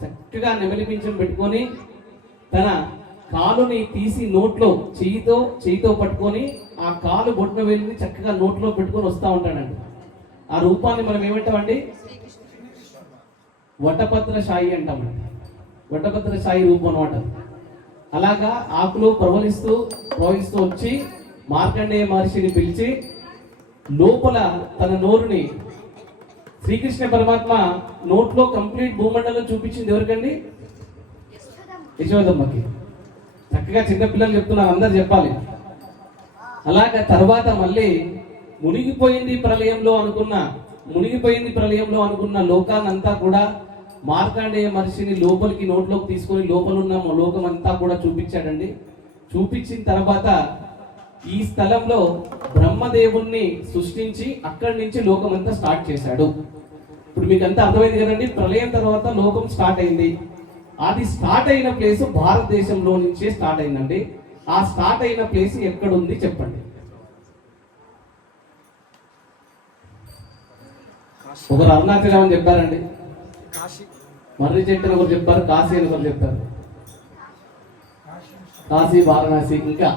చక్కగా నెమలిపించం పెట్టుకొని తన కాలుని తీసి నోట్లో చేయితో పట్టుకొని ఆ కాలు బొట్టిన వేలిని చక్కగా నోట్లో పెట్టుకొని వస్తూ ఉంటాడండి. ఆ రూపాన్ని మనం ఏమంటామండి? వటపత్ర సాయి అంటామండి. వటపత్ర సాయి రూపం అనమాట. అలాగా ఆకులు ప్రవహిస్తూ వచ్చి మార్కండేయ మహర్షిని పిలిచి లోపల తన నోరుని శ్రీకృష్ణ పరమాత్మ నోట్లో కంప్లీట్ భూమండలం చూపించింది ఎవరికండి? యశోదమ్మకి. చక్కగా చిన్నపిల్లలు చెప్తున్నారు, అందరు చెప్పాలి. అలాగా తర్వాత మళ్ళీ మునిగిపోయింది ప్రళయంలో అనుకున్న లోకాన్నంతా కూడా మార్కండేయ మహర్షిని లోపలికి నోట్లోకి తీసుకొని లోపలున్న లోకం అంతా కూడా చూపించాడండి. చూపించిన తర్వాత ఈ స్థలంలో బ్రహ్మదేవుణ్ణి సృష్టించి అక్కడి నుంచి లోకం అంతా స్టార్ట్ చేశాడు. ఇప్పుడు మీకు అంతా అర్థమైంది కదండి. ప్రళయం తర్వాత లోకం స్టార్ట్ అయింది. అది స్టార్ట్ అయిన ప్లేస్ భారతదేశంలో నుంచే స్టార్ట్ అయిందండి. ఆ స్టార్ట్ అయిన ప్లేస్ ఎక్కడుంది చెప్పండి. ఒకరు అరుణాచలం అని చెప్పారండి, మర్రి చెట్టు ఒకరు చెప్పారు, కాశీ అని ఒకరు చెప్పారు. కాశీ, వారణాసి, ఇంకా